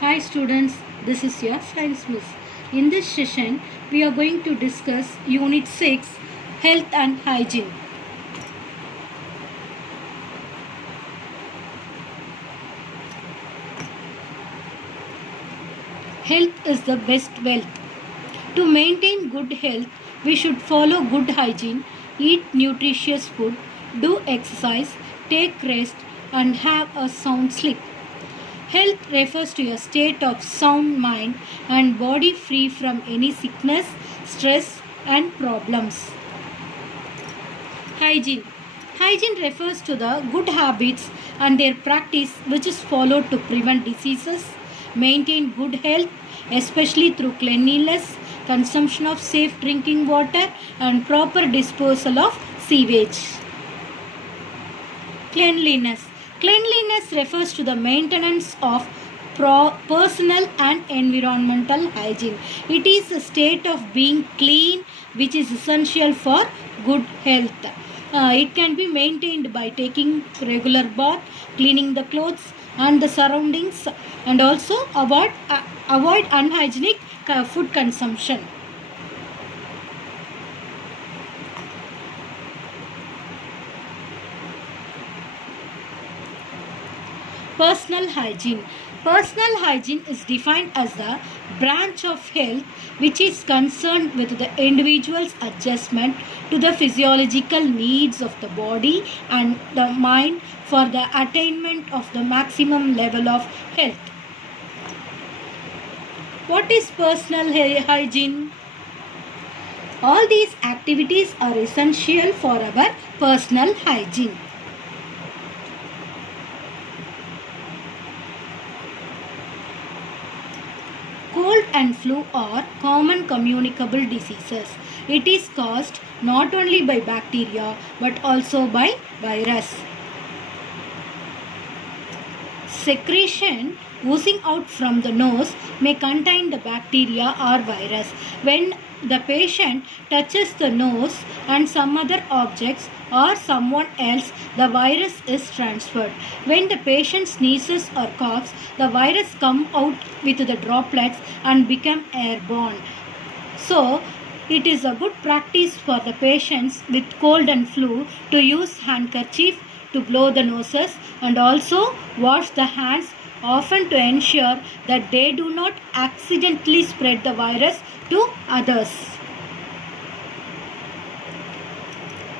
Hi students, this is your science miss. In this session, we are going to discuss Unit 6, Health and Hygiene. Health is the best wealth. To maintain good health, we should follow good hygiene, eat nutritious food, do exercise, take rest, and have a sound sleep. Health refers to a state of sound mind and body free from any sickness, stress, and problems. Hygiene. Hygiene refers to the good habits and their practice which is followed to prevent diseases, maintain good health, especially through cleanliness, consumption of safe drinking water, and proper disposal of sewage. Cleanliness. Cleanliness refers to the maintenance of personal and environmental hygiene. It is a state of being clean which is essential for good health. It can be maintained by taking regular bath, cleaning the clothes and the surroundings, and also avoid unhygienic food consumption. Personal hygiene. Personal hygiene is defined as the branch of health which is concerned with the individual's adjustment to the physiological needs of the body and the mind for the attainment of the maximum level of health. What is personal hygiene? All these activities are essential for our personal hygiene. Cold and flu are common communicable diseases. It is caused not only by bacteria but also by virus. Secretion oozing out from the nose may contain the bacteria or virus. When the patient touches the nose and some other objects or someone else, the virus is transferred. When the patient sneezes or coughs, the virus comes out with the droplets and become airborne. So, it is a good practice for the patients with cold and flu to use handkerchief to blow the noses and also wash the hands often to ensure that they do not accidentally spread the virus to others.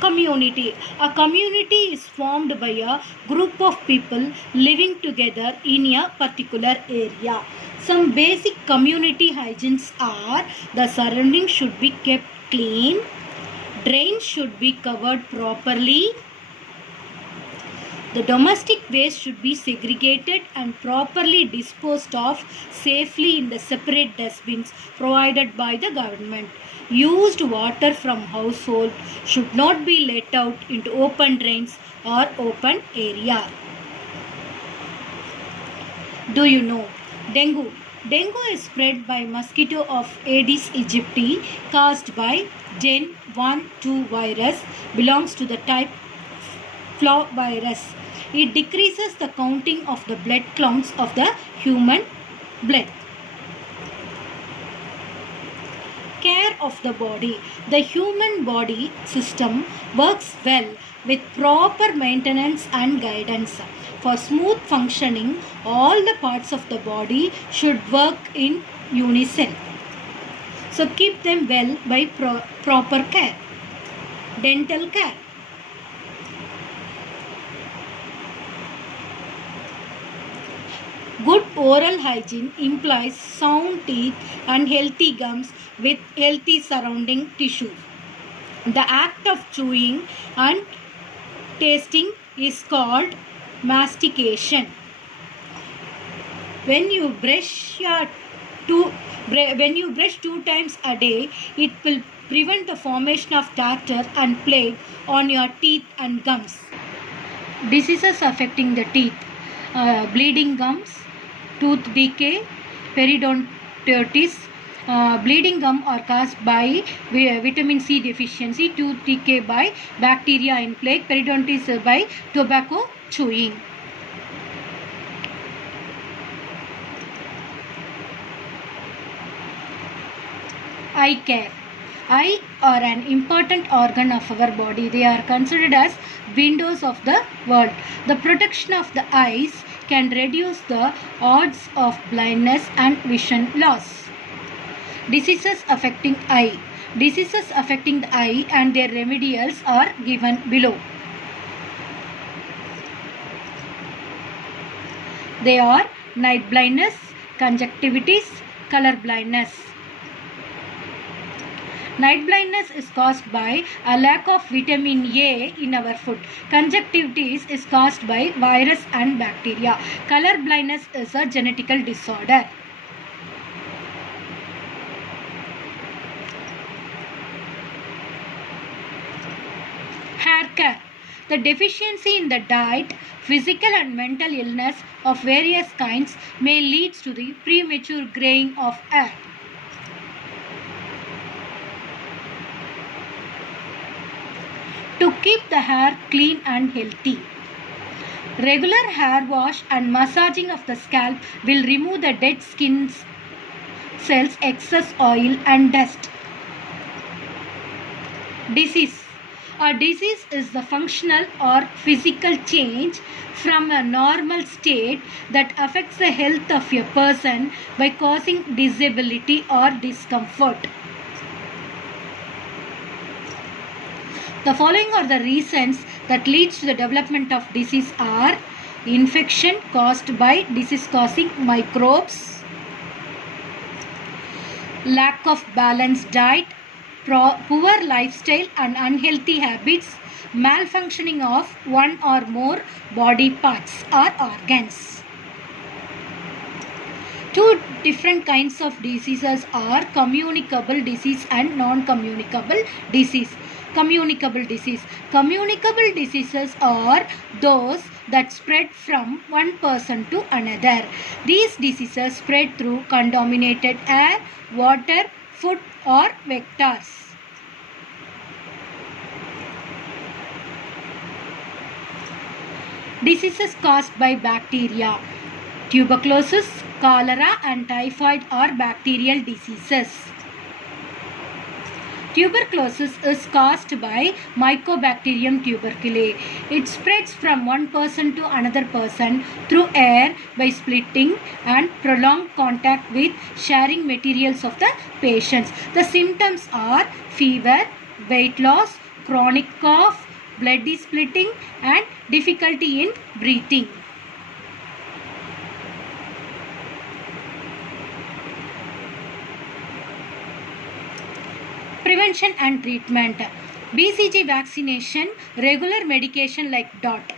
Community. A community is formed by a group of people living together in a particular area. Some basic community hygienes are: the surroundings should be kept clean, drains should be covered properly, the domestic waste should be segregated and properly disposed of safely in the separate dustbins provided by the government. Used water from household should not be let out into open drains or open area. Do you know dengue? Dengue is spread by mosquito of Aedes aegypti caused by Gen 1-2 virus, belongs to the type flavirus. It decreases the counting of the blood clots of the human blood. Care of the body. The human body system works well with proper maintenance and guidance. For smooth functioning, all the parts of the body should work in unison. So keep them well by proper care. Dental care. Good oral hygiene implies sound teeth and healthy gums with healthy surrounding tissue. The act of chewing and tasting is called mastication. When you brush 2 times a day, it will prevent the formation of tartar and plaque on your teeth and gums. Diseases affecting the teeth: bleeding gums, tooth decay, periodontitis. Bleeding gum are caused by vitamin C deficiency, tooth decay by bacteria and plaque, periodontitis by tobacco chewing. Eye care. Eye are an important organ of our body. They are considered as windows of the world. The protection of the eyes can reduce the odds of blindness and vision loss. Diseases affecting eye. Diseases affecting the eye and their remedials are given below. They are night blindness, conjunctivitis, color blindness. Night blindness is caused by a lack of vitamin A in our food. Conjunctivitis is caused by virus and bacteria. Color blindness is a genetical disorder. Hair care. The deficiency in the diet, physical and mental illness of various kinds may lead to the premature graying of hair. To keep the hair clean and healthy, regular hair wash and massaging of the scalp will remove the dead skin cells, excess oil and dust. Disease. A disease is the functional or physical change from a normal state that affects the health of a person by causing disability or discomfort. The following are the reasons that leads to the development of disease are infection caused by disease-causing microbes, lack of balanced diet, poor lifestyle and unhealthy habits, malfunctioning of one or more body parts or organs. Two different kinds of diseases are communicable disease and non-communicable disease. Communicable disease. Communicable diseases are those that spread from one person to another. These diseases spread through contaminated air, water, food or vectors. Diseases caused by bacteria. Tuberculosis, cholera and typhoid are bacterial diseases. Tuberculosis is caused by Mycobacterium tuberculosis. It spreads from one person to another person through air by splitting and prolonged contact with sharing materials of the patients. The symptoms are fever, weight loss, chronic cough, bloody splitting and difficulty in breathing. Prevention and treatment. BCG vaccination, regular medication like DOT.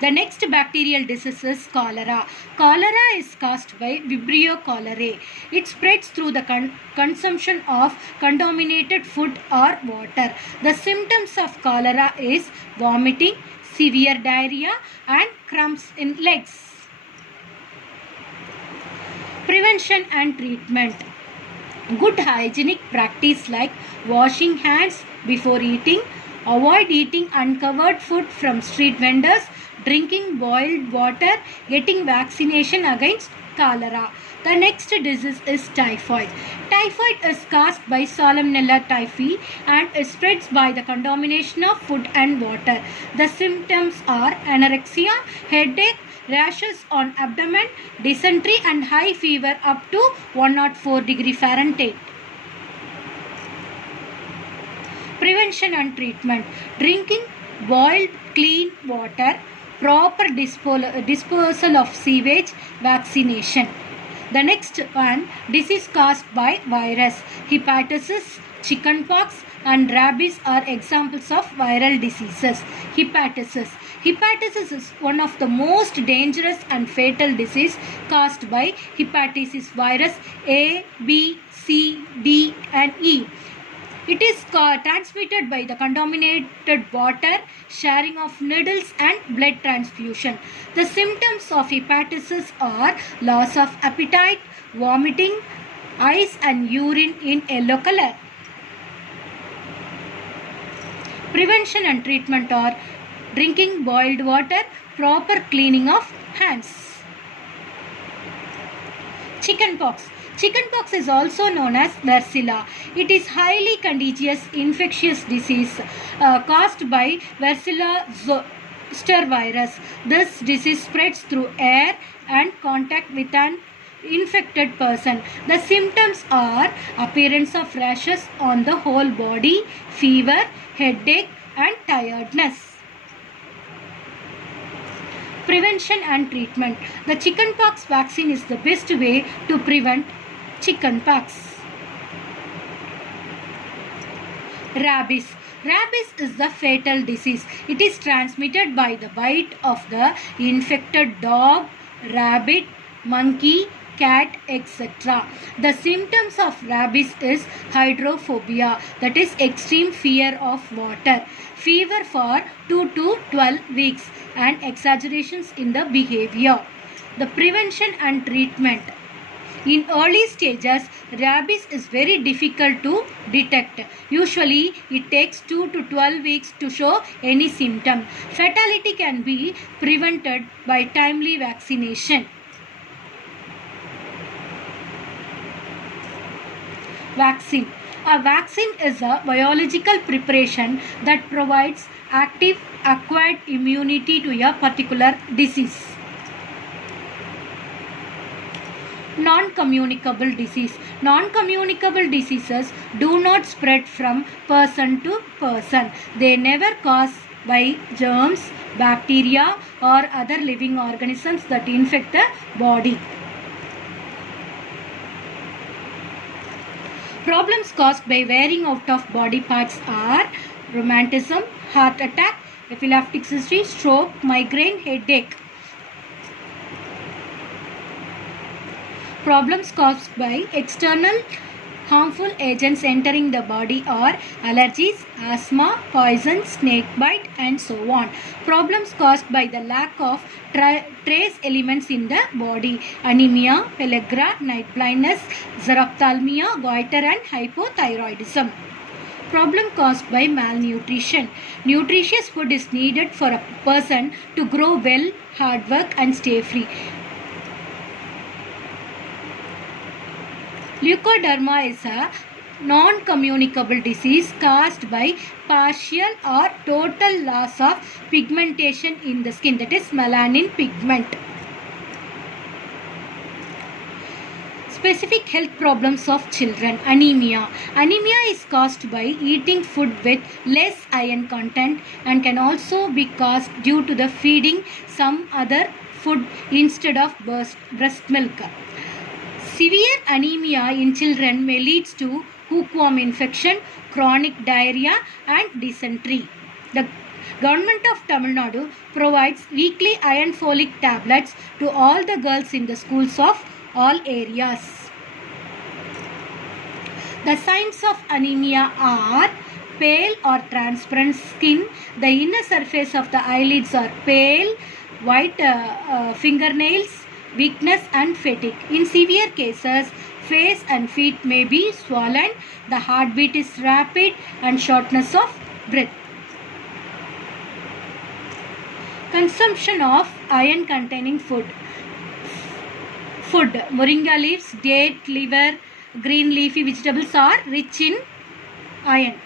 The next bacterial disease is cholera. Cholera is caused by Vibrio cholerae. It spreads through the consumption of contaminated food or water. The symptoms of cholera is vomiting, severe diarrhea and cramps in legs. Prevention and treatment. Good hygienic practice like washing hands before eating, avoid eating uncovered food from street vendors, drinking boiled water, getting vaccination against cholera. The next disease is typhoid. Typhoid is caused by Salmonella typhi and it spreads by the contamination of food and water. The symptoms are anorexia, headache, rashes on abdomen, dysentery and high fever up to 104 degree Fahrenheit. Prevention and treatment. Drinking boiled clean water, proper disposal of sewage, vaccination. The next one, disease caused by virus. Hepatitis, chickenpox and rabies are examples of viral diseases. Hepatitis. Hepatitis is one of the most dangerous and fatal disease caused by hepatitis virus A, B, C, D and E. It is transmitted by the contaminated water, sharing of needles and blood transfusion. The symptoms of hepatitis are loss of appetite, vomiting, eyes and urine in yellow color. Prevention and treatment are drinking boiled water, proper cleaning of hands. Chickenpox. Chickenpox is also known as varicella. It is highly contagious infectious disease caused by varicella zoster virus. This disease spreads through air and contact with an infected person. The symptoms are appearance of rashes on the whole body, fever, headache and tiredness. Prevention and treatment. The chickenpox vaccine is the best way to prevent chickenpox. Rabies. Rabies is the fatal disease. It is transmitted by the bite of the infected dog, rabbit, monkey, cat, etc. The symptoms of rabies is hydrophobia, that is extreme fear of water, fever for 2 to 12 weeks and exaggerations in the behavior. The prevention and treatment. In early stages, rabies is very difficult to detect. Usually, it takes 2 to 12 weeks to show any symptom. Fatality can be prevented by timely vaccination. Vaccine. A vaccine is a biological preparation that provides active acquired immunity to a particular disease. Non-communicable disease. Non-communicable diseases do not spread from person to person. They never caused by germs, bacteria or other living organisms that infect the body. Problems caused by wearing out of body parts are rheumatism, heart attack, epileptic seizure, stroke, migraine, headache. Problems caused by external harmful agents entering the body are allergies, asthma, poison, snake bite and so on. Problems caused by the lack of trace elements in the body, anemia, pellagra, night blindness, xerophthalmia, goiter and hypothyroidism. Problem caused by malnutrition. Nutritious food is needed for a person to grow well, hard work and stay free. Leukoderma is a non-communicable disease caused by partial or total loss of pigmentation in the skin, that is melanin pigment. Specific health problems of children. Anemia. Anemia is caused by eating food with less iron content and can also be caused due to the feeding some other food instead of breast milk. Severe anemia in children may lead to hookworm infection, chronic diarrhea and dysentery. The Government of Tamil Nadu provides weekly iron folic tablets to all the girls in the schools of all areas. The signs of anemia are pale or transparent skin. The inner surface of the eyelids are pale, white fingernails, weakness and fatigue. In severe cases, face and feet may be swollen. The heartbeat is rapid and shortness of breath. Consumption of iron containing food. Moringa leaves, date, liver, green leafy vegetables are rich in iron.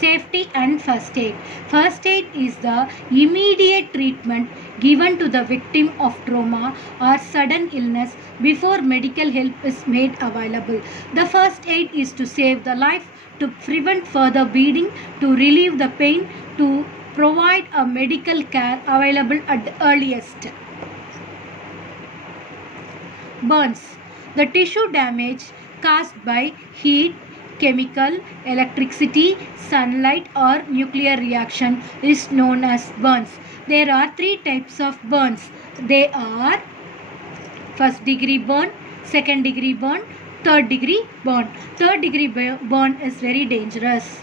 Safety and first aid. First aid is the immediate treatment given to the victim of trauma or sudden illness before medical help is made available. The first aid is to save the life, to prevent further bleeding, to relieve the pain, to provide a medical care available at the earliest. Burns. The tissue damage caused by heat, chemical, electricity, sunlight or nuclear reaction is known as burns. There are 3 types of burns. They are first degree burn, second degree burn, third degree burn. Third degree burn is very dangerous.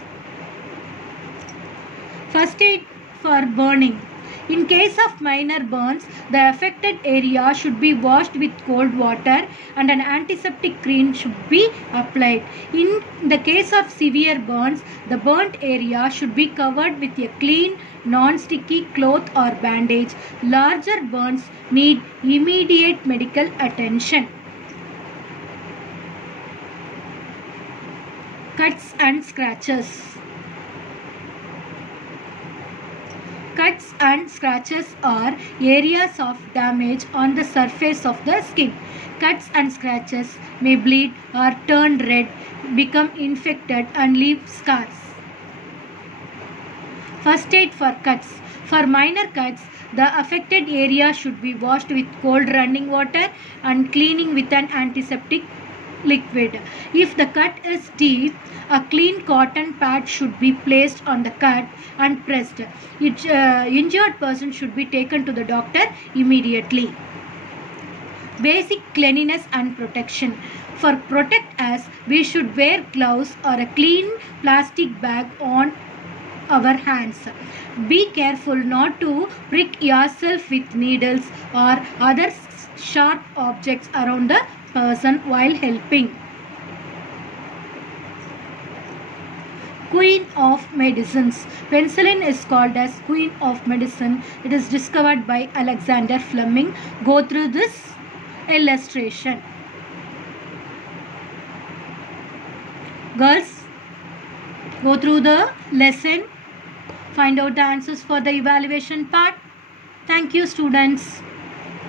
First aid for burning. In case of minor burns, the affected area should be washed with cold water and an antiseptic cream should be applied. In the case of severe burns, the burnt area should be covered with a clean, non-sticky cloth or bandage. Larger burns need immediate medical attention. Cuts and scratches. Cuts and scratches are areas of damage on the surface of the skin. Cuts and scratches may bleed or turn red, become infected and leave scars. First aid for cuts. For minor cuts, the affected area should be washed with cold running water and cleaning with an antiseptic liquid. If the cut is deep, a clean cotton pad should be placed on the cut and pressed. Injured person should be taken to the doctor immediately. Basic cleanliness and protection. For protect us, we should wear gloves or a clean plastic bag on our hands. Be careful not to prick yourself with needles or other sharp objects around the person while helping. Queen of medicines. Penicillin is called as queen of medicine. It is discovered by Alexander Fleming. Go through this illustration. Girls, go through the lesson. Find out the answers for the evaluation part. Thank you, students.